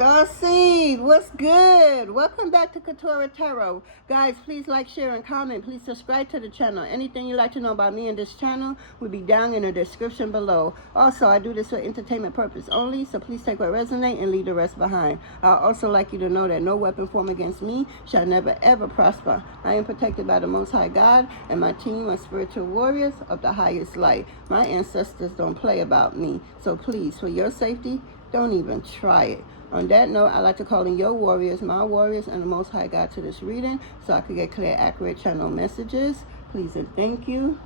Starseed, what's good? Welcome back to Quetrah Tarot. Guys, please like, share, and comment. Please subscribe to the channel. Anything you'd like to know about me and this channel will be down in the description below. Also, I do this for entertainment purpose only, so please take what resonates and leave the rest behind. I'd also like you to know that no weapon formed against me shall never ever prosper. I am protected by the Most High God and my team of spiritual warriors of the highest light. My ancestors don't play about me, so please, for your safety, don't even try it. On that note, I like to call in your warriors, my warriors, and the Most High God to this reading so I could get clear, accurate channel messages. Please and thank you.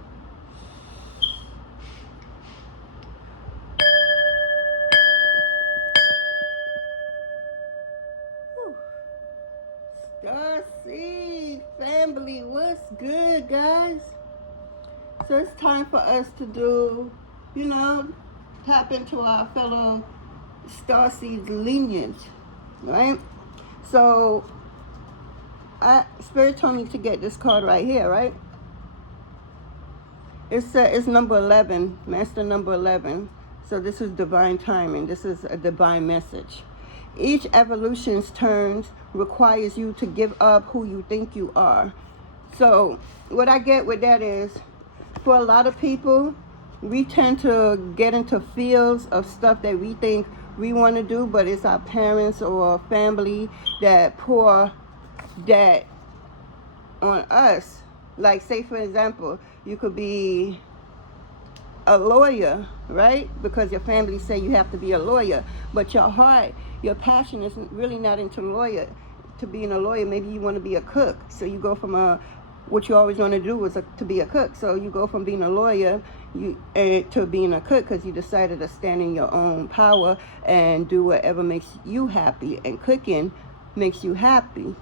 Starseed family, what's good, guys? So it's time for us to do, tap into our fellow Starseed lineage, right? So Spirit told me to get this card right here, right? It's number 11, master number 11. So this is divine timing. This is a divine message. Each evolution's turns requires you to give up who you think you are. So what I get with that is, for a lot of people, we tend to get into fields of stuff that we think we want to do, but it's our parents or family that pour that on us. Like, say for example, you could be a lawyer, right? Because your family say you have to be a lawyer, but your heart, your passion is really not into being a lawyer. Maybe you want to be a cook, so you go from what you always want to do was to be a cook. So you go from being a lawyer to being a cook because you decided to stand in your own power and do whatever makes you happy. And cooking makes you happy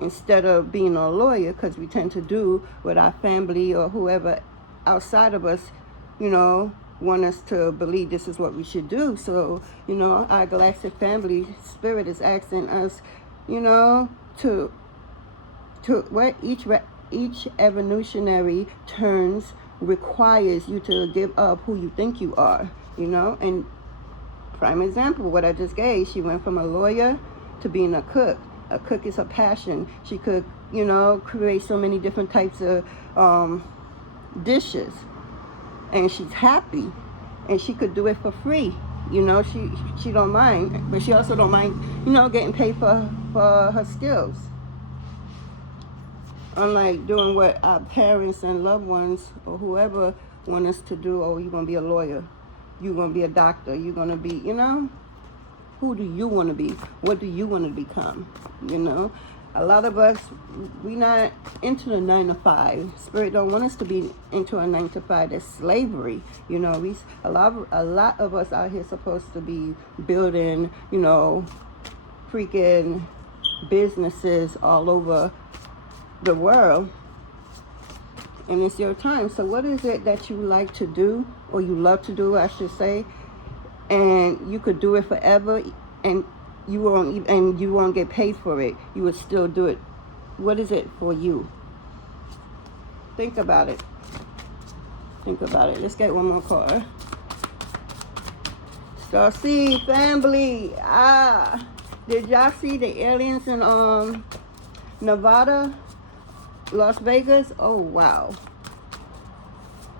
instead of being a lawyer, because we tend to do what our family or whoever outside of us, want us to believe this is what we should do. So, our galactic family spirit is asking us, to what each evolutionary turns requires you to give up who you think you are, and prime example, what I just gave, she went from a lawyer to being a cook. A cook is her passion. She could, create so many different types of dishes, and she's happy, and she could do it for free. She don't mind, but she also don't mind, getting paid for her skills. Unlike doing what our parents and loved ones or whoever want us to do. Oh, you're going to be a lawyer. You're going to be a doctor. You're going to be, who do you want to be? What do you want to become? A lot of us, we not into the 9 to 5. Spirit don't want us to be into a 9 to 5. That's slavery. A lot of us out here supposed to be building, freaking businesses all over the world, and it's your time. So what is it that you like to do, or you love to do, I should say, and you could do it forever, and you won't get paid for it? You would still do it. What is it for you? Think about it. Let's get one more card. Starseed family. Did y'all see the aliens in Nevada, Las Vegas? Oh wow.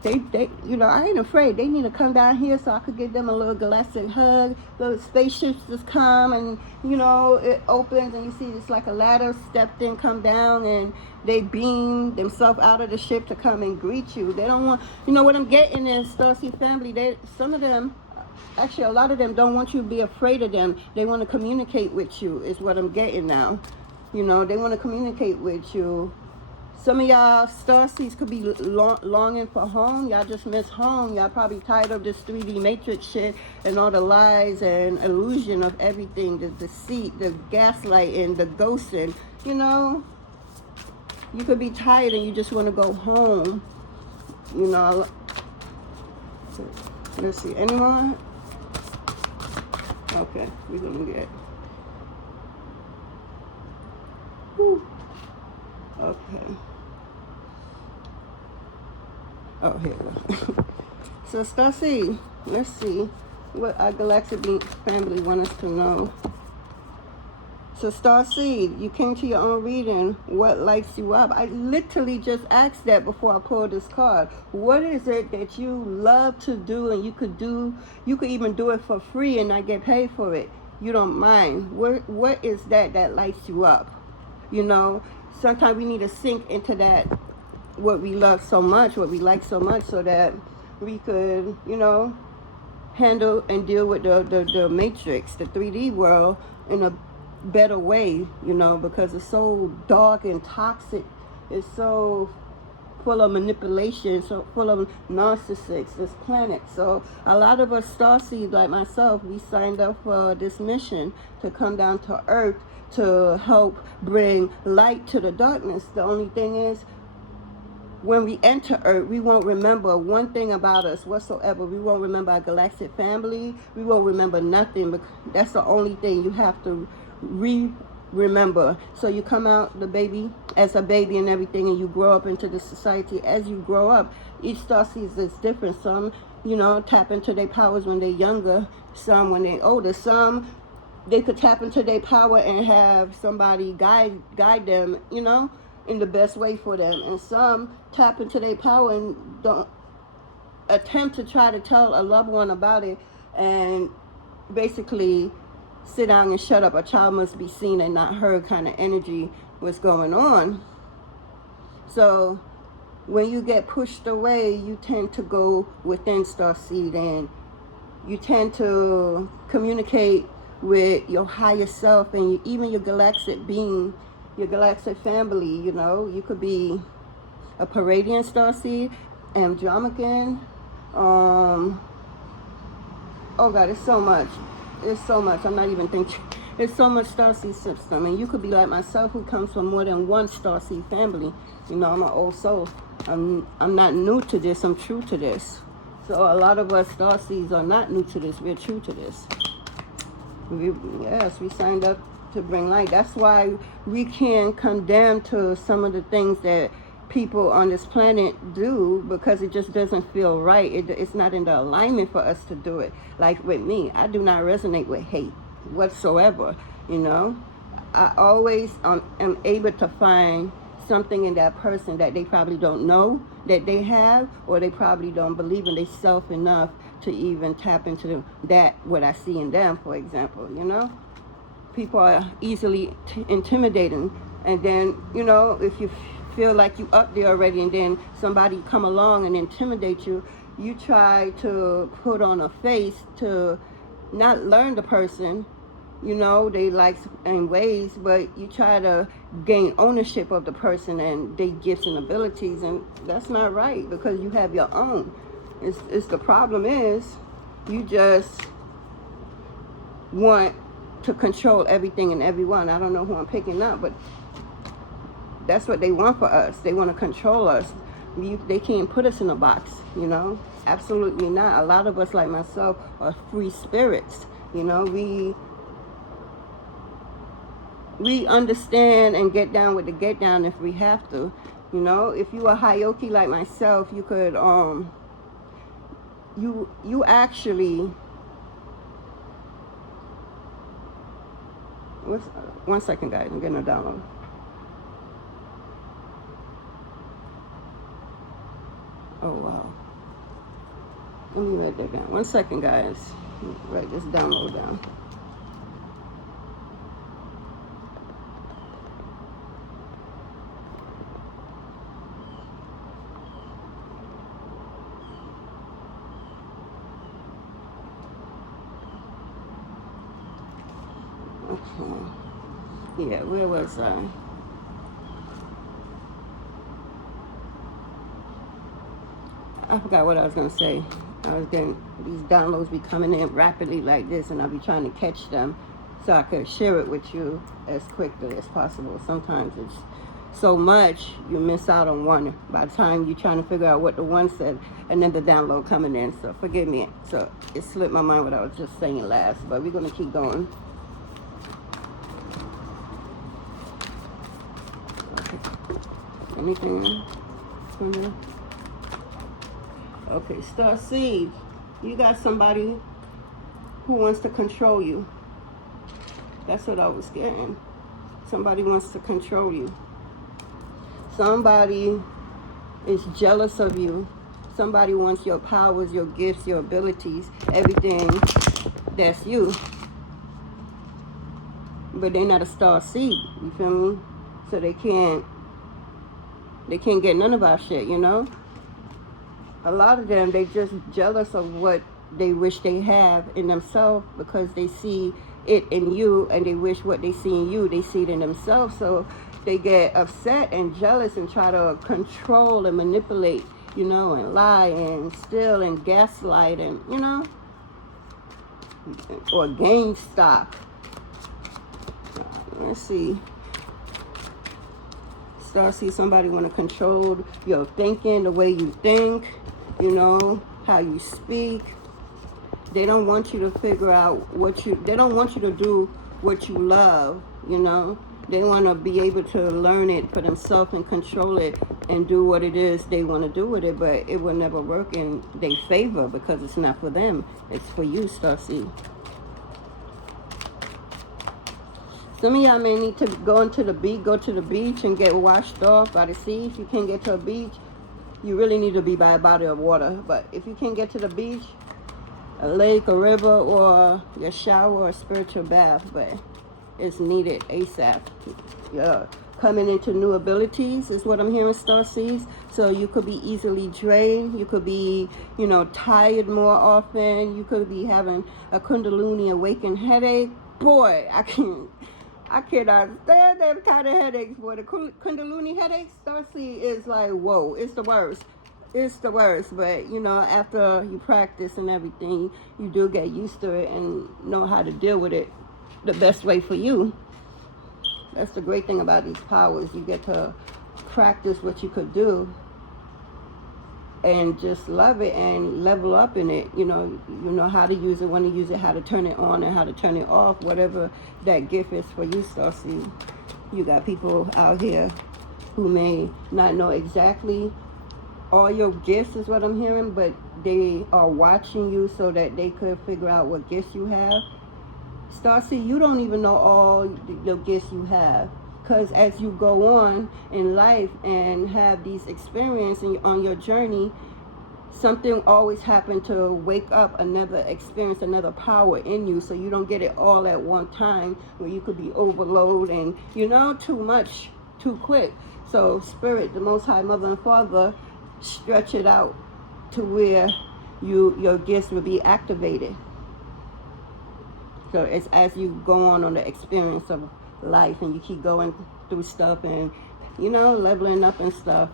They I ain't afraid. They need to come down here so I could give them a little galactic hug. Little spaceships just come, and it opens and you see it's like a ladder stepped in, come down, and they beam themselves out of the ship to come and greet you. They don't want, what I'm getting is, Starseed family, some of them, actually a lot of them, don't want you to be afraid of them. They want to communicate with you, is what I'm getting now. They want to communicate with you. Some of y'all Starseeds could be longing for home. Y'all just miss home. Y'all probably tired of this 3D matrix shit and all the lies and illusion of everything, the deceit, the gaslighting, the ghosting. You could be tired and you just want to go home. Let's see, anyone? Okay, we're gonna get. Whew. Okay. Oh, here we go. So, Starseed, let's see what our galactic family want us to know. So Starseed, you came to your own reading. What lights you up? I literally just asked that before I pulled this card. What is it that you love to do and you could even do it for free and not get paid for it? You don't mind. What is that lights you up? You know, sometimes we need to sink into that, what we love so much, what we like so much, so that we could, you know, handle and deal with the matrix, the 3D world in a better way, you know, because it's so dark and toxic. It's so full of manipulation, so full of narcissists, this planet. So a lot of us starseeds like myself, we signed up for this mission to come down to Earth to help bring light to the darkness. The only thing is, when we enter Earth, we won't remember one thing about us whatsoever. We won't remember our galactic family. We won't remember nothing. That's the only thing you have to remember. So you come out the baby as a baby and everything, and you grow up into the society. As you grow up, each starseed is different. Some, you know, tap into their powers when they're younger. Some when they're older. Some, they could tap into their power and have somebody guide them, you know, in the best way for them. And some tap into their power and don't attempt to try to tell a loved one about it, and basically sit down and shut up. A child must be seen and not heard kind of energy was going on. So when you get pushed away, you tend to go within, Starseed, and you tend to communicate with your higher self and even your galactic being, your galactic family. You know, you could be a Paradian starseed, Andromecan. Oh God, it's so much. It's so much. I'm not even thinking. It's so much starseed system, and you could be like myself, who comes from more than one starseed family. You know, I'm an old soul. I'm not new to this. I'm true to this. So a lot of us starseeds are not new to this. We're true to this. Yes, we signed up to bring light. That's why we can't condemn to some of the things that people on this planet do, because it just doesn't feel right. It's not in the alignment for us to do it. Like with me, I do not resonate with hate whatsoever. You know, I always am able to find something in that person that they probably don't know that they have, or they probably don't believe in themselves enough to even tap into that, what I see in them, for example. You know, people are easily intimidating, and then, you know, if you feel like you up there already and then somebody come along and intimidate you, you try to put on a face to not learn the person. You know, they like in ways, but you try to gain ownership of the person and their gifts and abilities, and that's not right, because you have your own. It's the problem is, you just want to control everything and everyone. I don't know who I'm picking up, but that's what they want for us. They want to control us. They can't put us in a box, you know? Absolutely not. A lot of us, like myself, are free spirits. You know, we understand and get down with the get down if we have to. You know, if you are Hyoki like myself, you could you actually, one second guys, I'm getting a download. Oh wow, let me write that down. One second guys, write this download down. Yeah, where was I? I forgot what I was going to say. I was getting, these downloads be coming in rapidly like this, and I'll be trying to catch them so I could share it with you as quickly as possible. Sometimes it's so much, you miss out on one by the time you're trying to figure out what the one said, and then the download coming in. So forgive me. So it slipped my mind what I was just saying last, but we're going to keep going. Anything from there? Okay, Starseed, you got somebody who wants to control you. That's what I was getting. Somebody wants to control you. Somebody is jealous of you. Somebody wants your powers, your gifts, your abilities, everything that's you. But they're not a star seed, you feel me? So they can't get none of our shit, you know? A lot of them, they just jealous of what they wish they have in themselves because they see it in you, and they wish what they see in you, they see it in themselves. So they get upset and jealous and try to control and manipulate, you know, and lie and steal and gaslight and, you know, or gain stock. Let's see. Starseed, somebody want to control your thinking, the way you think, you know, how you speak. They don't want you to figure out they don't want you to do what you love, you know. They want to be able to learn it for themselves and control it and do what it is they want to do with it, but it will never work in their favor because it's not for them. It's for you, Starseed. Some of y'all may need to go to the beach and get washed off by the sea. If you can't get to a beach, you really need to be by a body of water. But if you can't get to the beach, a lake, a river, or your shower or spiritual bath, but it's needed ASAP. Yeah. Coming into new abilities is what I'm hearing, Starseeds. So you could be easily drained. You could be, you know, tired more often. You could be having a Kundalini awakened headache. Boy, I cannot stand them kind of headaches. Boy, the Kundalini headaches, Starseed, is like, whoa, it's the worst. It's the worst. But, you know, after you practice and everything, you do get used to it and know how to deal with it the best way for you. That's the great thing about these powers. You get to practice what you could do and just love it and level up in it. You know how to use it, when to use it, how to turn it on and how to turn it off, whatever that gift is for you, Starseed. You got people out here who may not know exactly all your gifts is what I'm hearing, but they are watching you so that they could figure out what gifts you have. Starseed, you don't even know all the gifts you have, because as you go on in life and have these experiences on your journey, something always happens to wake up another experience, another power in you, so you don't get it all at one time where you could be overloaded and, you know, too much too quick. So Spirit, the Most High Mother and Father, stretch it out to where your gifts will be activated. So it's as you go on the experience of life and you keep going through stuff and, you know, leveling up and stuff,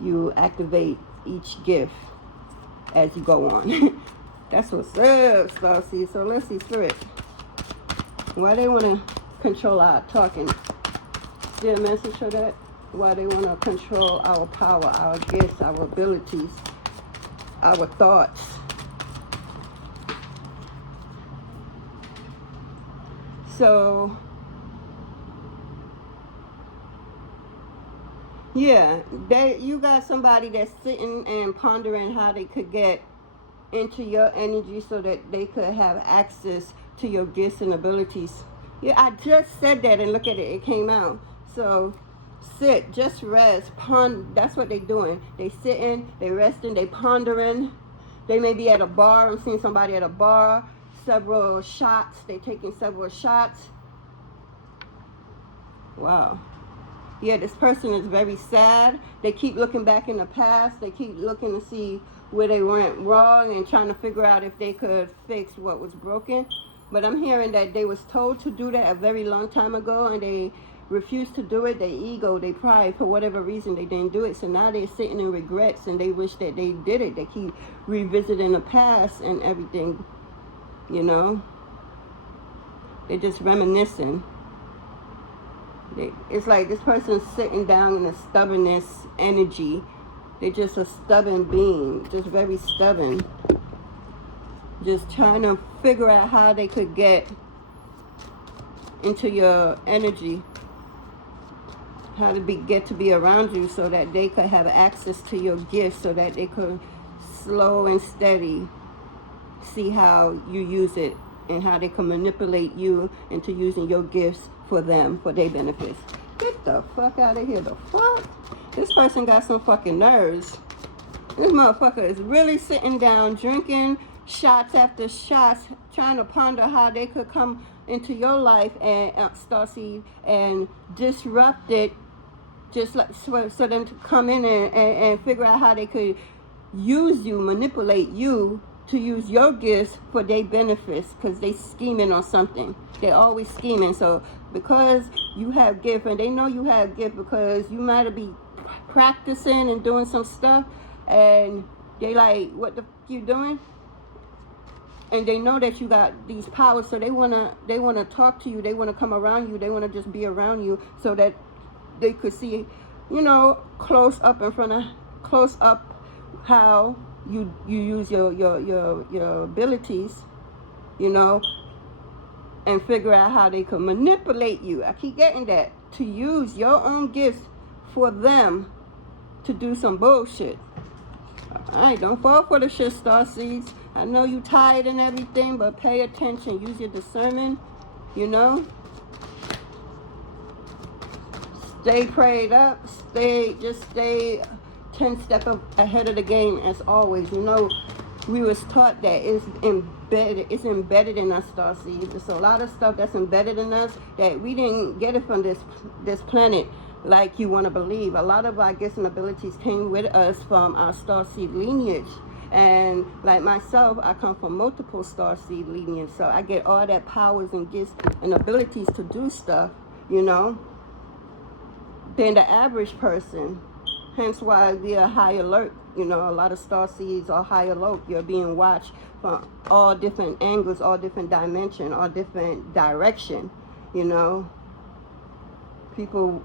you activate each gift as you go on. That's what's up, Starseed. So let's see, Spirit, why they want to control our talking? Is there a message for that? Why they want to control our power, our gifts, our abilities, our thoughts? So, yeah, you got somebody that's sitting and pondering how they could get into your energy so that they could have access to your gifts and abilities. Yeah, I just said that and look at it, it came out. So, sit, just rest, that's what they're doing. They sitting, they resting, they pondering. They may be at a bar. I'm seeing somebody at a bar. Several shots. They're taking several shots. Wow. Yeah, this person is very sad. They keep looking back in the past. They keep looking to see where they went wrong and trying to figure out if they could fix what was broken. But I'm hearing that they was told to do that a very long time ago and they refused to do it. Their ego, their pride, for whatever reason, they didn't do it. So now they're sitting in regrets and they wish that they did it. They keep revisiting the past and everything. You know, they're just reminiscing. It's like this person's sitting down in a stubbornness energy. They're just a stubborn being, just very stubborn. Just trying to figure out how they could get into your energy, how to get to be around you so that they could have access to your gifts, so that they could slow and steady see how you use it and how they can manipulate you into using your gifts for them, for their benefits. Get the fuck out of here. The fuck? This person got some fucking nerves. This motherfucker is really sitting down, drinking shots after shots, trying to ponder how they could come into your life and Starseed and disrupt it, just like so them to come in and figure out how they could use you, manipulate you to use your gifts for their benefits, because they scheming on something. They're always scheming. So because you have gift, and they know you have gift because you might be practicing and doing some stuff, and they like, what the f you doing? And they know that you got these powers, so they wanna talk to you, they wanna come around you, they wanna just be around you, so that they could see, you know, close up how you use your abilities, you know, and figure out how they can manipulate you. I keep getting that, to use your own gifts for them to do some bullshit. Alright, don't fall for the shit, Starseeds. I know you tired and everything, but pay attention. Use your discernment, you know. Stay prayed up. Just stay 10 steps ahead of the game as always. You know, we was taught that it's embedded in us, Starseeds. There's a lot of stuff that's embedded in us that we didn't get it from this planet like you want to believe. A lot of our gifts and abilities came with us from our Starseed lineage. And like myself, I come from multiple Starseed lineage, so I get all that powers and gifts and abilities to do stuff, you know, than the average person. Hence why we are high alert. You know, a lot of Starseeds are high alert. You're being watched from all different angles, all different dimension, all different direction, you know. People,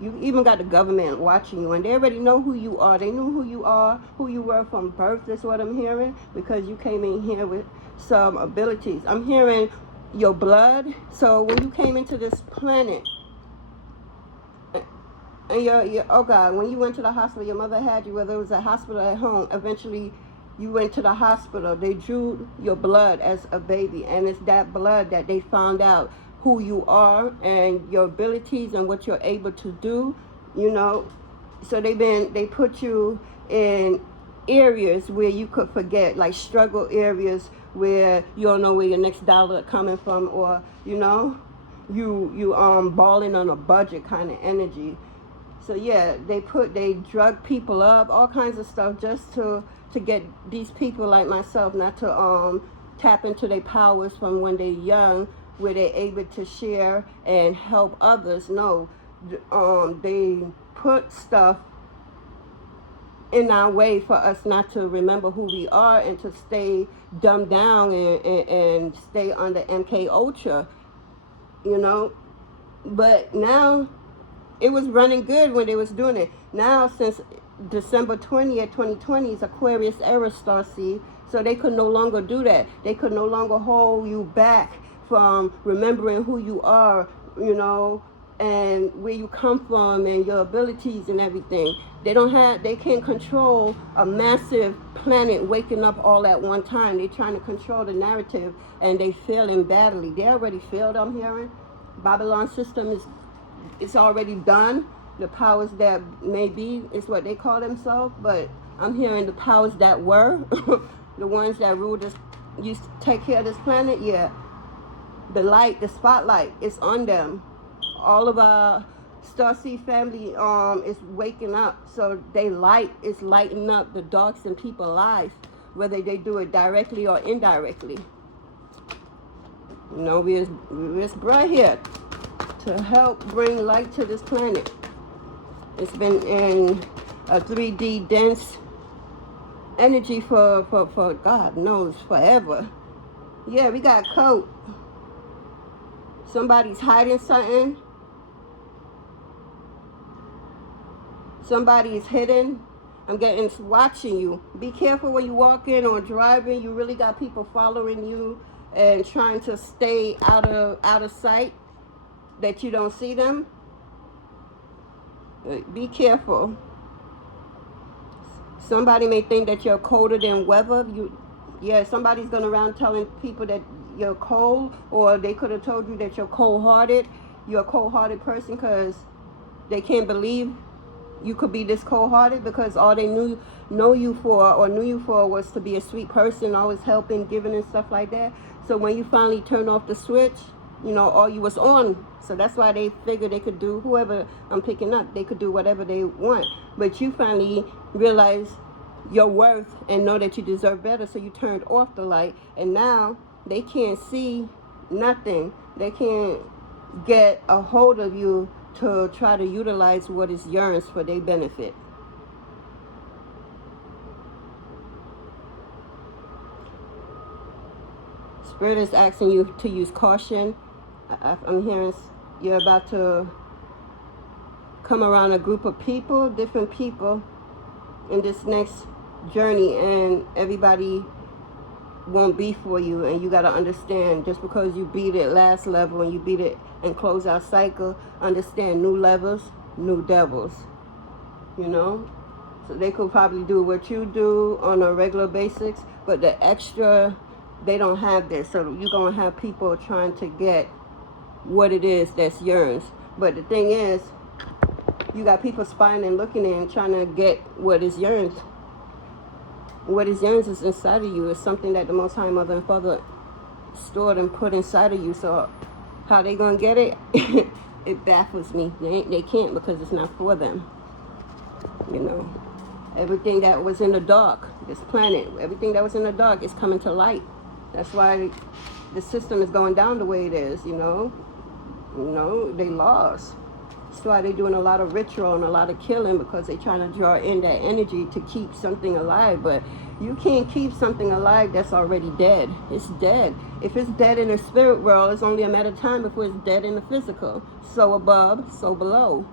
you even got the government watching you, and they already know who you are. They knew who you are, who you were from birth. That's what I'm hearing, because you came in here with some abilities. I'm hearing your blood. So when you came into this planet, and oh God, when you went to the hospital, your mother had you, whether it was a hospital at home, eventually you went to the hospital. They drew your blood as a baby, and it's that blood that they found out who you are and your abilities and what you're able to do, you know. So they put you in areas where you could forget, like struggle areas where you don't know where your next dollar coming from, or you know, you balling on a budget kind of energy. So yeah, they drug people up, all kinds of stuff, just to get these people like myself not to tap into their powers from when they're young, where they're able to share and help others. No, they put stuff in our way for us not to remember who we are and to stay dumbed down and stay under MK Ultra, you know. But now, it was running good when they was doing it. Now, since December 20th, 2020 is Aquarius era, Starseed, so they could no longer do that. They could no longer hold you back from remembering who you are, you know, and where you come from and your abilities and everything. They can't control a massive planet waking up all at one time. They're trying to control the narrative, and they failing badly. They already failed, I'm hearing. Babylon system it's already done. The powers that may be is what they call themselves, but I'm hearing the powers that were, the ones that ruled us, used to take care of this planet, yeah. The light, the spotlight is on them. All of our Starseed family is waking up, so they light is lighting up the darks in people's life, whether they do it directly or indirectly. You know, we're bright here to help bring light to this planet. It's been in a 3D dense energy for God knows forever. Yeah, we got coat. Somebody's hiding something. Somebody's hidden. I'm getting watching you. Be careful when you walk in or driving. You really got people following you and trying to stay out of sight, that you don't see them. Be careful. Somebody may think that you're colder than weather. Yeah, somebody's going around telling people that you're cold, or they could have told you that you're cold-hearted. you're a cold-hearted person because they can't believe you could be this cold-hearted, because all they knew you for was to be a sweet person, always helping, giving and stuff like that. So when you finally turn off the switch, you know, all you was on. So that's why they figured they could do, whoever I'm picking up, they could do whatever they want. But you finally realize your worth and know that you deserve better, so you turned off the light, and now they can't see nothing. They can't get a hold of you to try to utilize what is yours for their benefit. Spirit is asking you to use caution. I'm hearing you're about to come around a group of people, different people, in this next journey, and everybody won't be for you. And you got to understand, just because you beat it last level and you beat it and close out cycle, understand new levels, new devils, you know. So they could probably do what you do on a regular basis, but the extra, they don't have this. So you're going to have people trying to get what it is that's yours. But the thing is, you got people spying and looking and trying to get what is yours. What is yours is inside of you. It's something that the Most High Mother and Father stored and put inside of you. So how they gonna get it? It baffles me. They can't, because it's not for them. You know, everything that was in the dark, this planet, everything that was in the dark is coming to light. That's why the system is going down the way it is. You know, they lost. That's why they're doing a lot of ritual and a lot of killing, because they're trying to draw in that energy to keep something alive. But you can't keep something alive that's already dead. It's dead. If it's dead in the spirit world, it's only a matter of time before it's dead in the physical. So above, so below.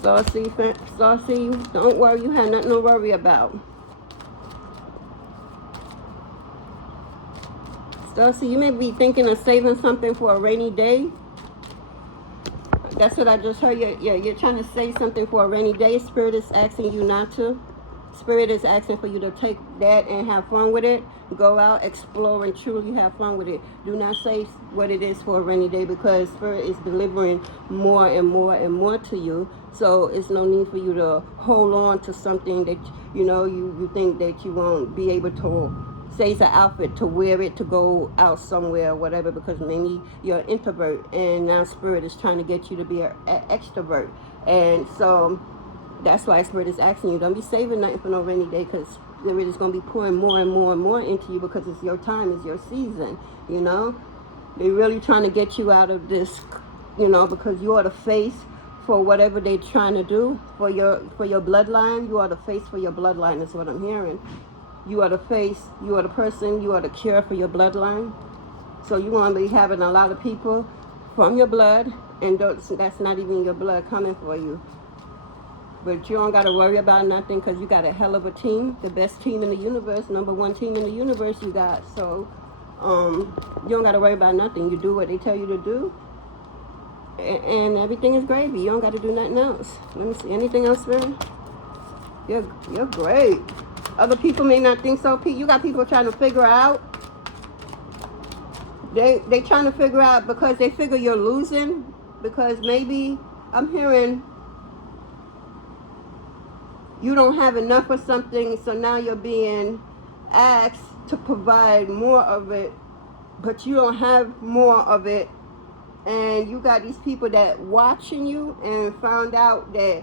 Starseed, don't worry. You have nothing to worry about. So you may be thinking of saving something for a rainy day. That's what I just heard. You're trying to save something for a rainy day. Spirit is asking you not to. Spirit is asking for you to take that and have fun with it. Go out, explore, and truly have fun with it. Do not save what it is for a rainy day, because Spirit is delivering more and more and more to you. So it's no need for you to hold on to something that, you know, you think that you won't be able to. Say it's an outfit to wear it to go out somewhere or whatever, because maybe you're an introvert and now Spirit is trying to get you to be an extrovert. And so that's why Spirit is asking you, don't be saving nothing for no rainy day, because Spirit is going to be pouring more and more and more into you, because it's your time, it's your season, you know. They're really trying to get you out of this, you know, because you are the face for whatever they're trying to do for your bloodline. You are the face for your bloodline, is what I'm hearing. You are the face, you are the person, you are the cure for your bloodline. So you want to be having a lot of people from your blood, and that's not even your blood coming for you. But you don't got to worry about nothing, because you got a hell of a team, the best team in the universe, #1 team in the universe you got. So you don't got to worry about nothing. You do what they tell you to do, and everything is gravy. You don't got to do nothing else. Let me see. Anything else, man? You're great. Other people may not think so. You got people trying to figure out. They trying to figure out, because they figure you're losing. Because maybe, I'm hearing, you don't have enough of something, so now you're being asked to provide more of it, but you don't have more of it. And you got these people that watching you and found out that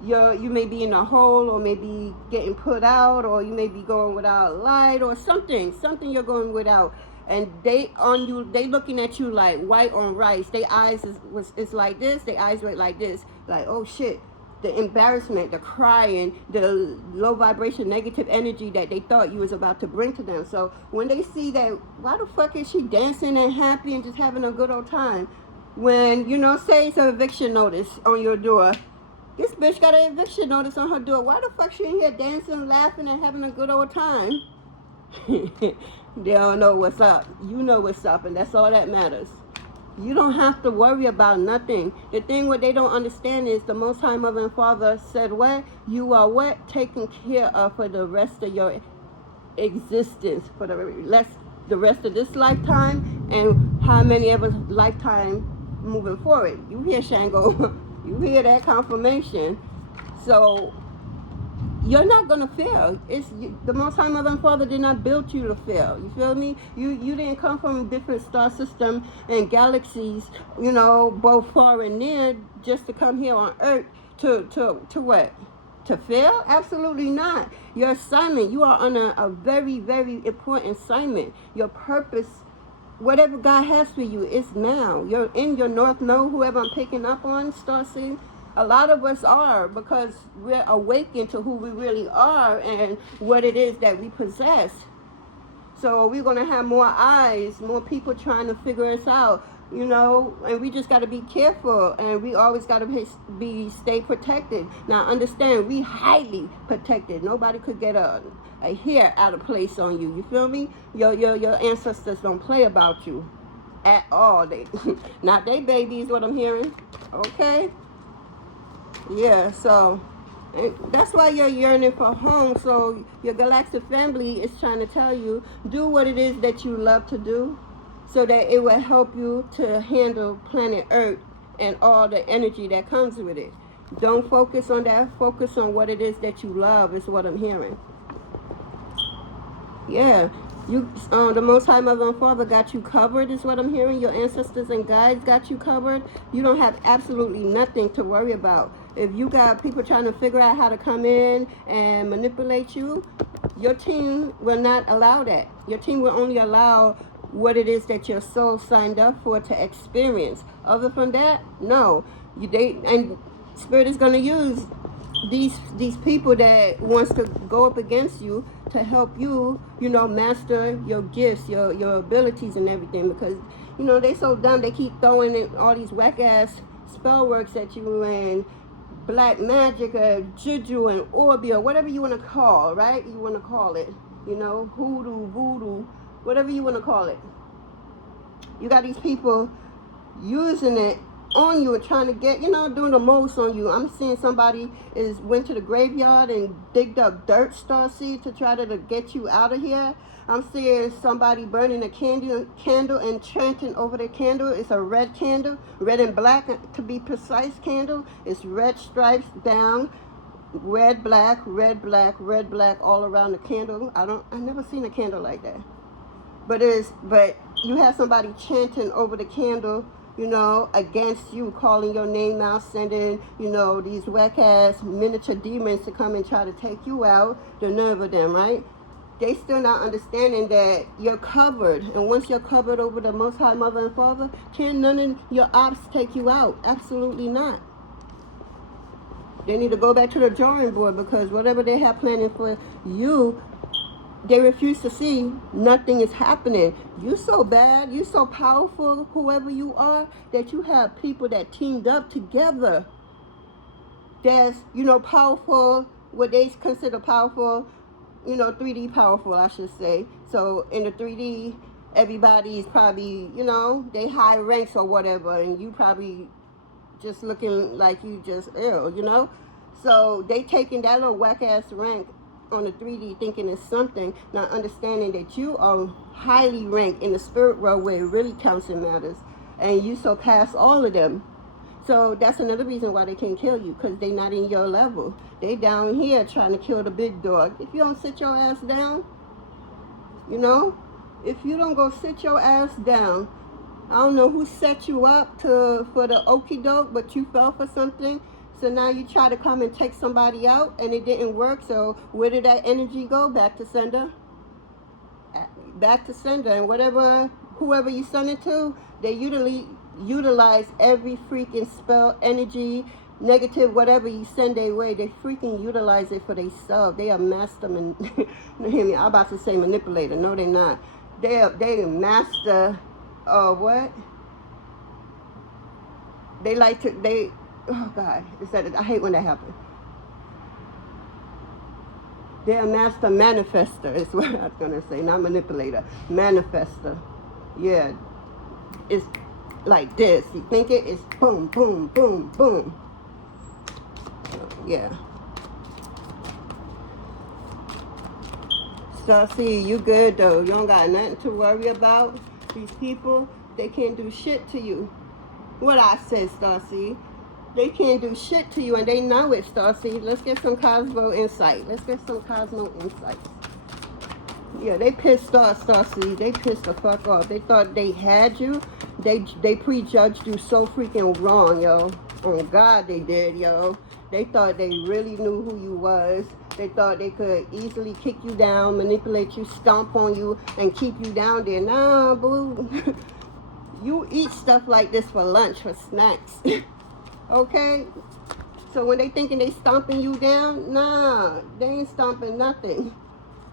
you may be in a hole, or maybe getting put out, or you may be going without light, or something you're going without, and they looking at you like white on rice. Their eyes is like this, their eyes were like this, like, oh shit, the embarrassment, the crying, the low vibration, negative energy that they thought you was about to bring to them. So when they see that, why the fuck is she dancing and happy and just having a good old time, when, you know, say it's an eviction notice on your door. This bitch got an eviction notice on her door. Why the fuck she in here dancing, laughing, and having a good old time? They don't know what's up. You know what's up, and that's all that matters. You don't have to worry about nothing. The thing what they don't understand is the Most High Mother and Father said what? You are what? Taken care of for the rest of your existence. For the rest of this lifetime and how many of us lifetime moving forward. You hear Shango, you hear that confirmation. So you're not gonna fail. The Most High Mother and Father did not build you to fail. You feel me? You didn't come from a different star system and galaxies, you know, both far and near, just to come here on Earth to what? To fail? Absolutely not. Your assignment, you are on a very, very important assignment. Your purpose, whatever God has for you, is now. You're in your North Node, whoever I'm picking up on, Starseed. A lot of us are, because we're awakened to who we really are and what it is that we possess. So we're going to have more eyes, more people trying to figure us out, you know, and we just got to be careful, and we always got to stay protected. Now understand, we highly protected. Nobody could get a hair out of place on you. You feel me? Your ancestors don't play about you at all. They not they babies, what I'm hearing. Okay? Yeah, so that's why you're yearning for home. So your galactic family is trying to tell you, do what it is that you love to do, so that it will help you to handle planet Earth and all the energy that comes with it. Don't focus on that. Focus on what it is that you love, is what I'm hearing. Yeah. The Most High Mother and Father got you covered, is what I'm hearing. Your ancestors and guides got you covered. You don't have absolutely nothing to worry about. If you got people trying to figure out how to come in and manipulate you, your team will not allow that. Your team will only allow what it is that your soul signed up for to experience. Other than that, no. And Spirit is going to use these people that wants to go up against you to help you, you know, master your gifts, your abilities and everything, because, you know, they so dumb. They keep throwing in all these whack ass spell works at you, and black magic or juju and orbi, or whatever you want to call, right? You want to call it, you know, hoodoo, voodoo, whatever you want to call it. You got these people using it on you and trying to get, you know, doing the most on you. I'm seeing somebody went to the graveyard and digged up dirt, Starseed, to try to get you out of here. I'm seeing somebody burning a candle and chanting over the candle. It's a red candle, red and black to be precise candle. It's red stripes down, red, black, red, black, red, black all around the candle. I never seen a candle like that. But you have somebody chanting over the candle, you know, against you, calling your name out, sending, you know, these whack-ass miniature demons to come and try to take you out. The nerve of them, right? They still not understanding that you're covered. And once you're covered over the Most High Mother and Father, can none of your ops take you out? Absolutely not. They need to go back to the drawing board, because whatever they have planning for you, they refuse to see. Nothing is happening. You so bad, you so powerful, whoever you are, that you have people that teamed up together that's, you know, powerful, what they consider powerful, you know, 3D powerful, I should say. So in the 3D, everybody's probably, you know, they high ranks or whatever, and you probably just looking like you just ill, you know. So they taking that little whack-ass rank on the 3D, thinking it's something, not understanding that you are highly ranked in the spirit world, where it really counts and matters, and you surpass all of them. So that's another reason why they can't kill you, because they not in your level. They down here trying to kill the big dog. If you don't sit your ass down, you know, if you don't go sit your ass down, I don't know who set you up for the okie doke, but you fell for something. So now you try to come and take somebody out, and it didn't work. So where did that energy go? Back to sender. Back to sender. And whoever you send it to, they utilize every freaking spell, energy, negative, whatever you send their way. They freaking utilize it for themselves. They are master. Hear me? I'm about to say manipulator. No, they're not. They are master. What? Oh God, I hate when that happens. They're a master manifester, is what I was gonna say, not manipulator. Manifester. Yeah. It's like this. You think it's boom, boom, boom, boom. Yeah. So see, you good though. You don't got nothing to worry about. These people, they can't do shit to you. What I said, Starseed. They can't do shit to you, and they know it, Starseed. Let's get some Cosmo insight. Let's get some Cosmo insights. Yeah, they pissed off, Starseed. They pissed the fuck off. They thought they had you. They prejudged you so freaking wrong, yo. Oh, God, they did, yo. They thought they really knew who you was. They thought they could easily kick you down, manipulate you, stomp on you, and keep you down there. Nah, boo. You eat stuff like this for lunch, for snacks. Okay? So when they thinking they stomping you down, nah, they ain't stomping nothing.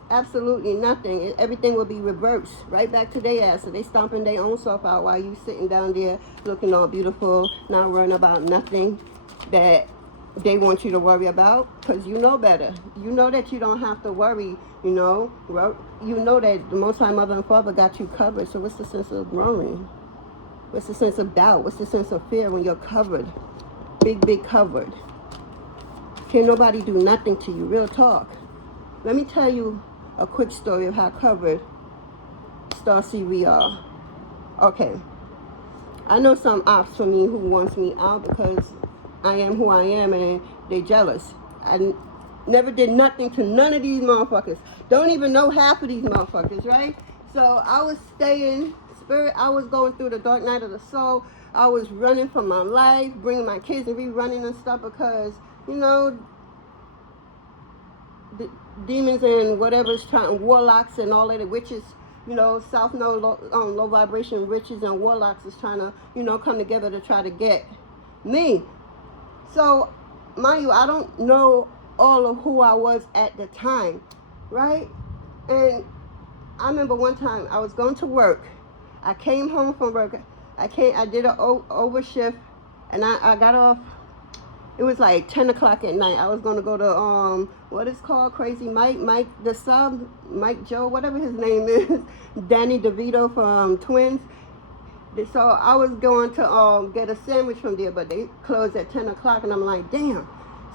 Absolutely nothing. Everything will be reversed right back to their ass. So they stomping their own self out while you sitting down there looking all beautiful, not worrying about nothing that they want you to worry about, because you know better. You know that you don't have to worry, you know. You know that the Most High Mother and Father got you covered. So what's the sense of worrying? What's the sense of doubt? What's the sense of fear when you're covered? Big covered. Can't nobody do nothing to you. Real talk. Let me tell you a quick story of how covered Starseed we are. Okay. I know some ops for me who wants me out because I am who I am and they jealous. I never did nothing to none of these motherfuckers. Don't even know half of these motherfuckers, right? So I was staying spirit. I was going through the dark night of the soul. I was running for my life, bringing my kids and rerunning and stuff because, you know, the demons and whatever's trying, warlocks and all of the witches, you know, South Node low vibration witches and warlocks is trying to, you know, come together to try to get me. So, mind you, I don't know all of who I was at the time, right? And I remember one time I was going to work. I came home from work. I did an overshift, and I got off. It was like 10 o'clock at night. I was going to go to, what is called Crazy Mike the sub, Mike Joe, whatever his name is, Danny DeVito from Twins. So I was going to get a sandwich from there, but they closed at 10 o'clock, and I'm like, damn.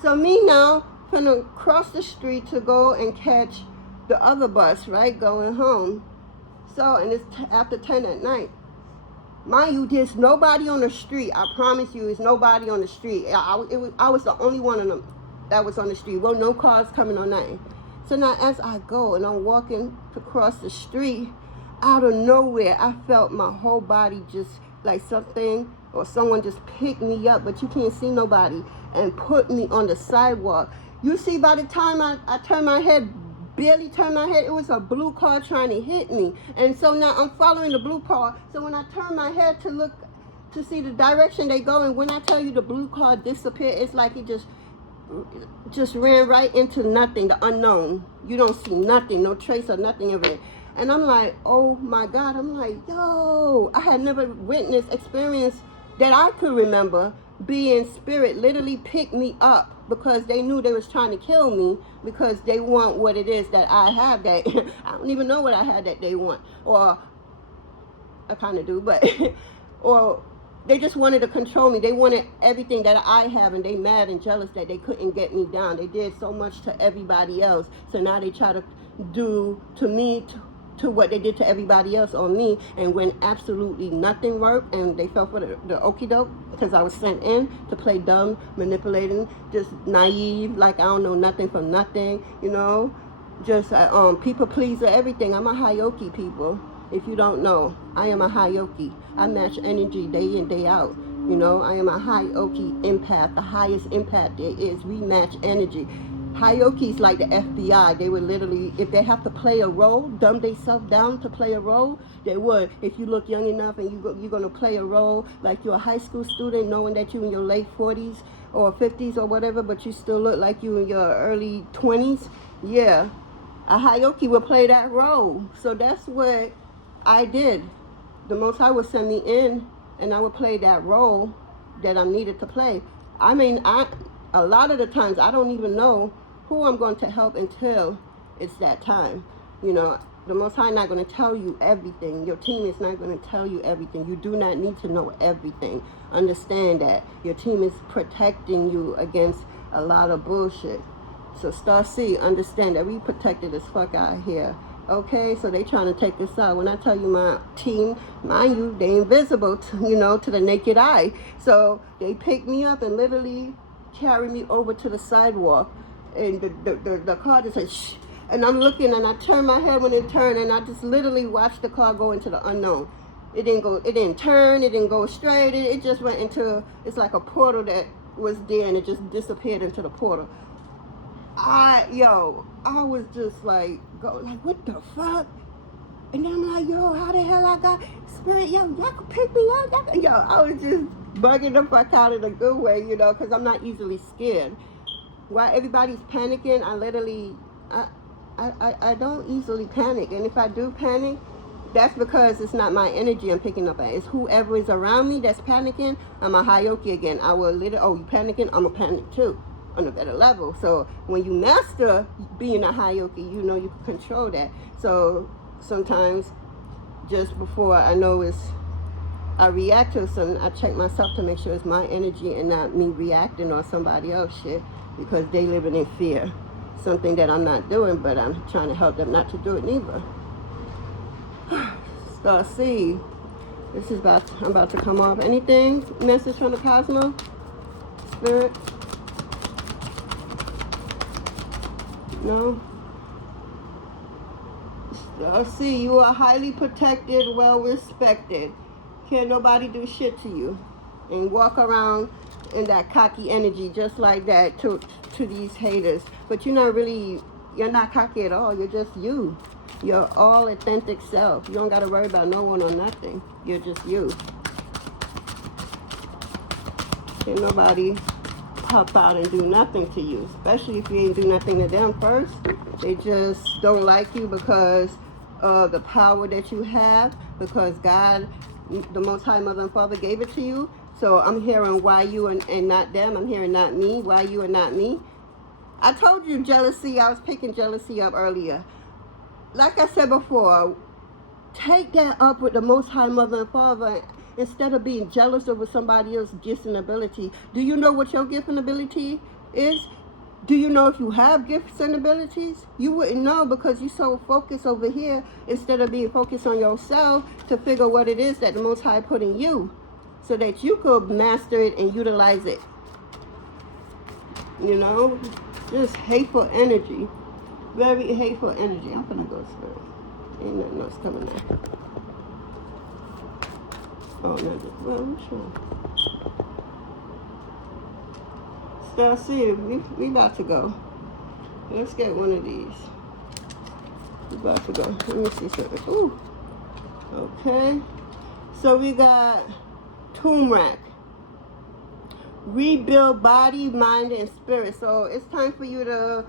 So me now, gonna cross the street to go and catch the other bus, right, going home. So, and it's after 10 at night. Mind you, there's nobody on the street. I promise you, there's nobody on the street. I was the only one of them that was on the street. Well, no cars coming or nothing. So now as I go and I'm walking to cross the street, out of nowhere, I felt my whole body just like something or someone just picked me up, but you can't see nobody, and put me on the sidewalk. You see, by the time I turned my head, barely turned my head, it was a blue car trying to hit me. And so now I'm following the blue car. So when I turn my head to look to see the direction they go, and when I tell you the blue car disappeared, it's like it just ran right into nothing, the unknown. You don't see nothing, no trace or nothing of it. And I'm like, oh my God. I'm like, yo, I had never witnessed, experienced that I could remember being spirit literally picked me up, because they knew they was trying to kill me, because they want what it is that I have that I don't even know what I had that they want, or I kind of do, but or they just wanted to control me. They wanted everything that I have, and they mad and jealous that they couldn't get me down. They did so much to everybody else, so now they try to do to me to what they did to everybody else on me. And when absolutely nothing worked, and they fell for the okie doke, because I was sent in to play dumb, manipulating, just naive, like I don't know nothing from nothing, you know, just people pleaser, everything. I'm a Hayoki, people. If you don't know, I am a Hayoki. I match energy day in, day out. You know, I am a Hayoki empath, the highest empath there is. We match energy. Hayokis like the FBI. They would literally, if they have to play a role, dumb themselves down to play a role, they would. If you look young enough and you're going to play a role like you're a high school student, knowing that you're in your late 40s or 50s or whatever, but you still look like you in your early 20s, yeah, a Hayoki would play that role. So that's what I did. The Most High would send me in, and I would play that role that I needed to play. I mean, a lot of the times I don't even know who I'm going to help until it's that time. You know, the Most High not going to tell you everything. Your team is not going to tell you everything. You do not need to know everything. Understand that your team is protecting you against a lot of bullshit. So Starseed, understand that we protected as fuck out here. Okay, so they trying to take us out. When I tell you my team, mind you, they invisible, to the naked eye. So they pick me up and literally carry me over to the sidewalk. And the car just said, shh. And I'm looking and I turn my head when it turned and I just literally watched the car go into the unknown. It didn't turn, it didn't go straight. It just went into, it's like a portal that was there and it just disappeared into the portal. I was just like, what the fuck? And then I'm like, yo, how the hell I got spirit? Yo, y'all can pick me up. Yo, I was just bugging the fuck out in a good way, because I'm not easily scared. While everybody's panicking, I literally, I don't easily panic. And if I do panic, that's because it's not my energy I'm picking up at. It's whoever is around me that's panicking. I'm a Hayoki again. I will literally, oh, you panicking? I'm a panic too. On a better level. So when you master being a Hayoki, you can control that. So sometimes just before I know I react to something, I check myself to make sure it's my energy and not me reacting or somebody else shit, because they living in fear. Something that I'm not doing, but I'm trying to help them not to do it neither. STARSEED. I'm about to come off. Anything? Message from the cosmos? Spirit? No? STARSEED, you are highly protected, well respected. Can't nobody do shit to you. And walk around in that cocky energy just like that to these haters. But you're not cocky at all. You're just you. Your all authentic self. You don't got to worry about no one or nothing. You're just you. Can't nobody pop out and do nothing to you, especially if you ain't do nothing to them first. They just don't like you because of the power that you have, because God, the Most High Mother and Father, gave it to you. So I'm hearing why you and not them. I'm hearing not me, why you and not me. I told you jealousy. I was picking jealousy up earlier. Like I said before, take that up with the Most High Mother and Father instead of being jealous over somebody else's gifts and ability. Do you know what your gift and ability is? Do you know if you have gifts and abilities? You wouldn't know because you're so focused over here instead of being focused on yourself to figure what it is that the Most High put in you so that you could master it and utilize it. Just hateful energy. Very hateful energy. I'm gonna go spirit. Ain't nothing else coming there. Oh, no. Well, I'm sure. STARSEED, we about to go. Let's get one of these. We about to go. Let me see something. Ooh. Okay. So we got turmeric. Rebuild body, mind, and spirit. So it's time for you to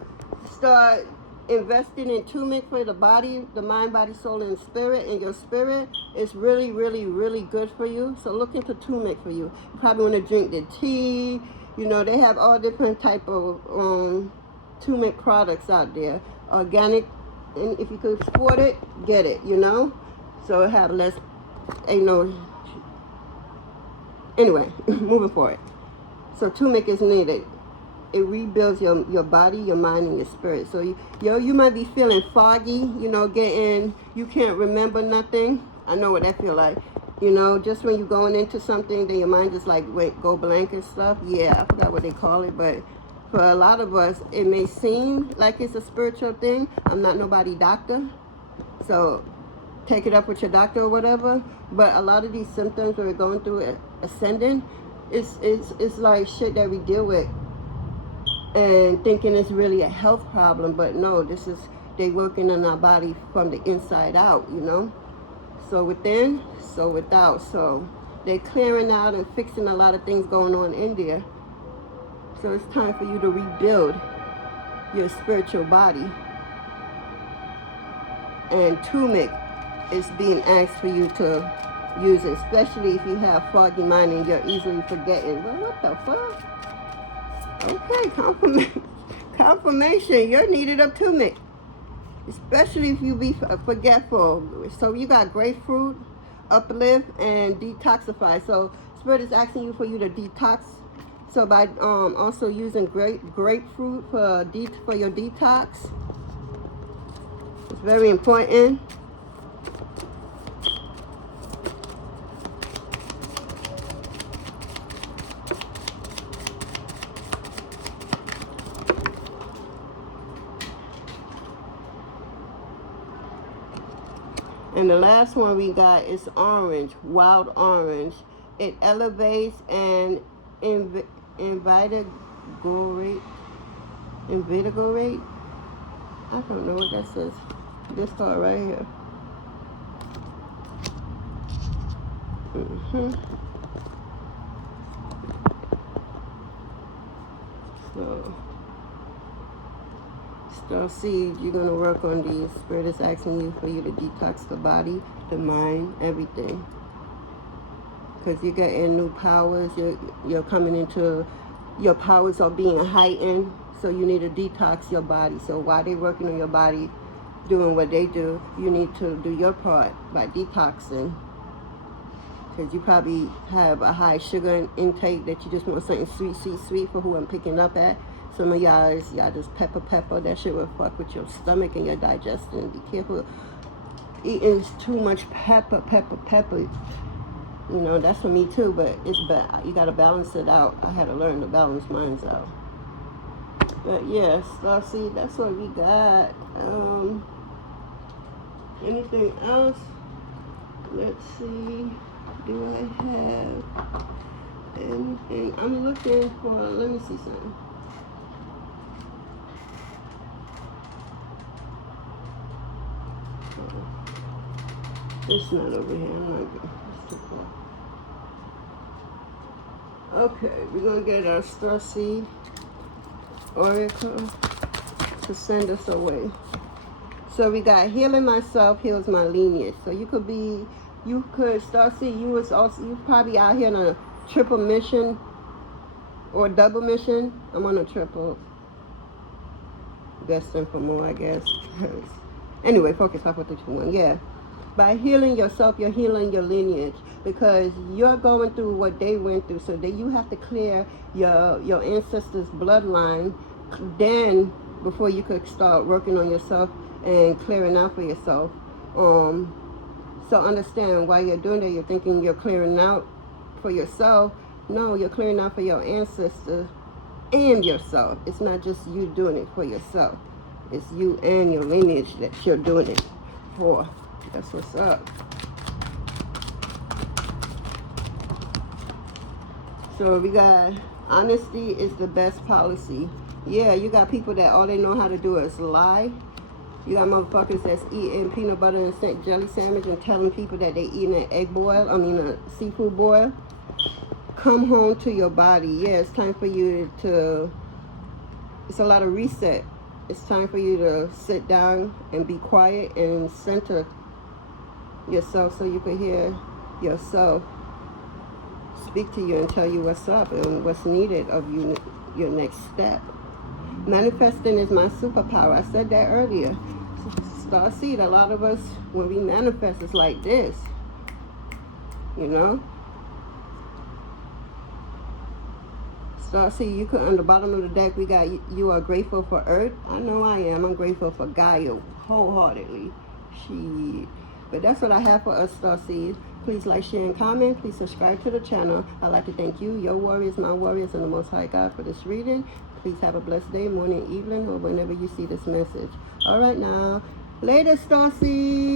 start investing in turmeric for the body, the mind, body, soul, and spirit. And your spirit is really, really, really good for you. So look into turmeric for you. You probably want to drink the tea. They have all different type of turmeric products out there. Organic, and if you could afford it, get it, So it have less, anyway, moving forward. So turmeric is needed. It rebuilds your body, your mind, and your spirit. So you might be feeling foggy, you can't remember nothing. I know what that feel like. Just when you're going into something, then your mind just like, go blank and stuff. Yeah, I forgot what they call it, but for a lot of us, it may seem like it's a spiritual thing. I'm not nobody doctor, so take it up with your doctor or whatever. But a lot of these symptoms we're going through ascending, it's like shit that we deal with and thinking it's really a health problem, but no, they working on our body from the inside out, So within, so without. So they clearing out and fixing a lot of things going on in there. So it's time for you to rebuild your spiritual body. And turmeric is being asked for you to use it, especially if you have foggy mind and you're easily forgetting. Well, what the fuck? Okay, confirmation. You're needed of turmeric, especially if you be forgetful. So you got grapefruit, uplift, and detoxify. So Spirit is asking you for you to detox. So by also using grapefruit for your detox. very important. And the last one we got is orange, wild orange. It elevates and invigorate. I don't know what that says. This card right here. So, STARSEED, you're going to work on these. Spirit is asking you for you to detox the body, the mind, everything. Because you're getting new powers. You're coming into, your powers are being heightened. So you need to detox your body. So while they're working on your body, doing what they do, you need to do your part by detoxing. Because you probably have a high sugar intake that you just want something sweet for who I'm picking up at. Some of y'all just pepper. That shit will fuck with your stomach and your digestion. Be careful eating too much pepper. You know, that's for me too, but it's bad. You gotta balance it out. I had to learn to balance mine out. But yeah, STARSEED, that's what we got. Anything else? Let's see. Do I have anything? I'm looking for, let me see something. It's not over here. I'm not good. It's too far. Okay, we're going to get our STARSEED Oracle to send us away. So we got healing myself, heals my lineage. So you could STARSEED, you probably out here on a triple mission or double mission. I'm on a triple. Destined for more, I guess. Anyway, focus off with the one. Yeah. By healing yourself, you're healing your lineage, because you're going through what they went through. So that you have to clear your ancestors' bloodline, then before you could start working on yourself and clearing out for yourself. So understand why you're doing that. You're thinking you're clearing out for yourself. No, you're clearing out for your ancestors and yourself. It's not just you doing it for yourself. It's you and your lineage that you're doing it for. That's what's up. So we got honesty is the best policy. Yeah, you got people that all they know how to do is lie. You got motherfuckers that's eating peanut butter and jelly sandwich and telling people that they eating an egg boil, a seafood boil. Come home to your body. Yeah, it's time for you to, it's a lot of reset. It's time for you to sit down and be quiet and center yourself so you can hear yourself speak to you and tell you what's up and what's needed of you, your next step. Manifesting is my superpower. I said that earlier. STARSEED, a lot of us, when we manifest, it's like this. You know? STARSEED, you could, on the bottom of the deck, we got, you are grateful for Earth. I know I am. I'm grateful for Gaia wholeheartedly. But that's what I have for us, STARSEED. Please like, share, and comment. Please subscribe to the channel. I'd like to thank you, your warriors, my warriors, and the Most High God for this reading. Please have a blessed day, morning, evening, or whenever you see this message. All right now. Later, STARSEED.